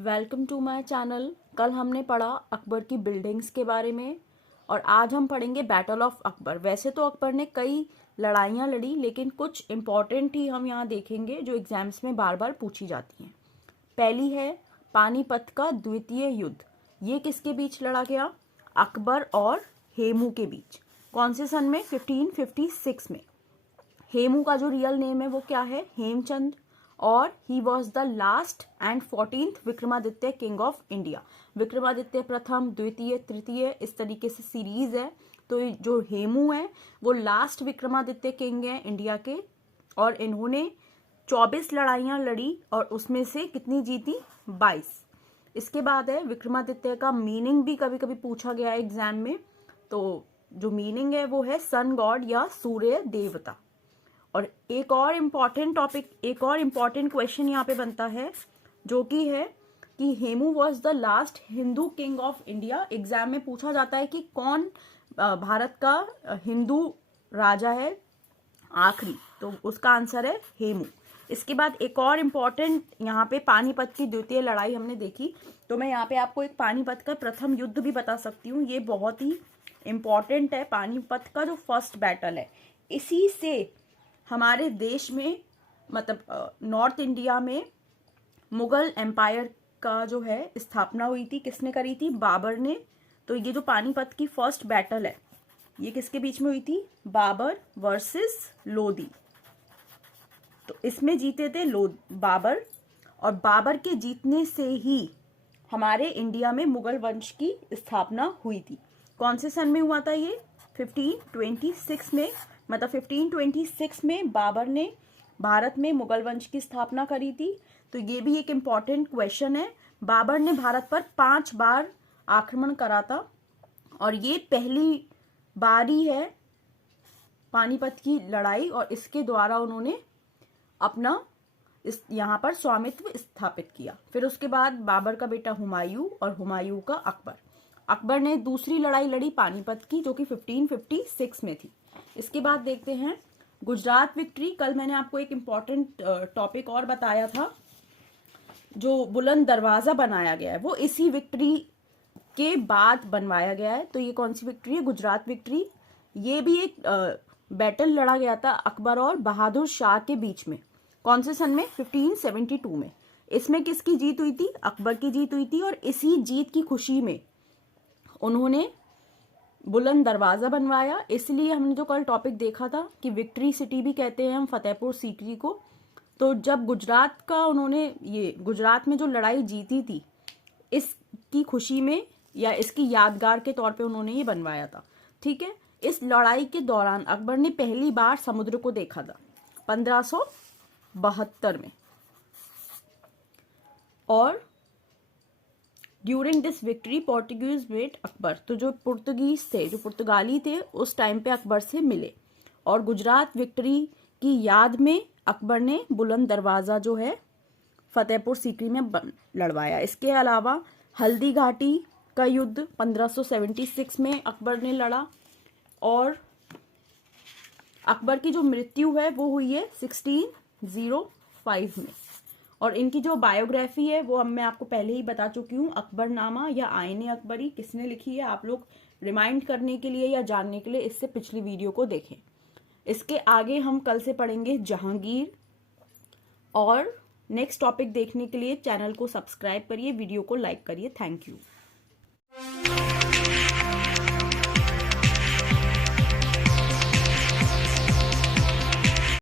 Welcome to my channel. कल हमने पढ़ा अकबर की बिल्डिंग्स के बारे में और आज हम पढ़ेंगे बैटल ऑफ अकबर। वैसे तो अकबर ने कई लड़ाइयाँ लड़ी, लेकिन कुछ इम्पॉर्टेंट ही हम यहाँ देखेंगे जो एग्जाम्स में बार बार पूछी जाती हैं। पहली है पानीपत का द्वितीय युद्ध। ये किसके बीच लड़ा गया? अकबर और हेमू के बीच। कौन से सन में? 1556 में। हेमू का जो रियल नेम है वो क्या है? हेमचंद। और he was the last and 14th Vikramaditya king of India. Vikramaditya प्रथम, द्वितीय, तृतीय, इस तरीके से सीरीज है। तो जो हेमू है वो लास्ट विक्रमादित्य किंग है इंडिया के, और इन्होंने 24 लड़ाइयाँ लड़ी और उसमें से कितनी जीती? 22। इसके बाद है विक्रमादित्य का मीनिंग भी कभी कभी पूछा गया है एग्जाम में। तो जो मीनिंग है वो है सन गॉड या सूर्य देवता। और एक और इम्पॉर्टेंट क्वेश्चन यहाँ पे बनता है जो कि है कि Hemu was the last Hindu king of India. Exam में पूछा जाता है कि कौन भारत का हिंदू राजा है आखिरी, तो उसका आंसर है हेमू। इसके बाद एक और इम्पॉर्टेंट, यहाँ पे पानीपत की द्वितीय लड़ाई हमने देखी, तो मैं यहाँ पे आपको एक पानीपत का प्रथम युद्ध भी बता सकती हूँ। ये बहुत ही इम्पॉर्टेंट है। पानीपत का जो फर्स्ट बैटल है, इसी से हमारे देश में, मतलब नॉर्थ इंडिया में मुगल एम्पायर का जो है स्थापना हुई थी। किसने करी थी? बाबर ने। तो ये जो पानीपत की फर्स्ट बैटल है ये किसके बीच में हुई थी? बाबर वर्सेस लोदी। तो इसमें जीते थे बाबर, और बाबर के जीतने से ही हमारे इंडिया में मुगल वंश की स्थापना हुई थी। कौन से सन में हुआ था ये? 1526 में। मतलब 1526 में बाबर ने भारत में मुगल वंश की स्थापना करी थी। तो ये भी एक इम्पॉर्टेंट क्वेश्चन है। बाबर ने भारत पर 5 बार आक्रमण करा था और ये पहली बार ही है पानीपत की लड़ाई, और इसके द्वारा उन्होंने अपना यहाँ पर स्वामित्व स्थापित किया। फिर उसके बाद बाबर का बेटा हुमायूं और हुमायूं का अकबर। अकबर ने दूसरी लड़ाई लड़ी पानीपत की, जो कि 1556 में थी। इसके बाद देखते हैं गुजरात विक्ट्री। कल मैंने आपको एक इम्पॉर्टेंट टॉपिक और बताया था, जो बुलंद दरवाजा बनाया गया है वो इसी विक्ट्री के बाद बनवाया गया है। तो ये कौन सी विक्ट्री है? गुजरात विक्ट्री। ये भी एक बैटल लड़ा गया था अकबर और बहादुर शाह के बीच में। कौन से सन में? 1572 में। इसमें किसकी जीत हुई थी? अकबर की जीत हुई थी, और इसी जीत की खुशी में उन्होंने बुलंद दरवाजा बनवाया। इसलिए हमने जो कल टॉपिक देखा था कि विक्ट्री सिटी भी कहते हैं हम फतेहपुर सीकरी को। तो जब गुजरात का उन्होंने ये गुजरात में जो लड़ाई जीती थी, इसकी खुशी में या इसकी यादगार के तौर पे उन्होंने ये बनवाया था। ठीक है। इस लड़ाई के दौरान अकबर ने पहली बार समुद्र को देखा था 1572 में। और during this victory Portuguese met Akbar. तो जो पुर्तगीज थे, जो पुर्तगाली थे, उस टाइम पे अकबर से मिले, और गुजरात विक्ट्री की याद में अकबर ने बुलंद दरवाजा जो है फतेहपुर सीकरी में लड़वाया। इसके अलावा हल्दी घाटी का युद्ध 1576 में अकबर ने लड़ा, और अकबर की जो मृत्यु है वो हुई है 1605 में। और इनकी जो बायोग्राफी है वो मैं आपको पहले ही बता चुकी हूँ। अकबरनामा या आईने अकबरी किसने लिखी है, आप लोग रिमाइंड करने के लिए या जानने के लिए इससे पिछली वीडियो को देखें। इसके आगे हम कल से पढ़ेंगे जहांगीर। और नेक्स्ट टॉपिक देखने के लिए चैनल को सब्सक्राइब करिए, वीडियो को लाइक करिए। Thank you.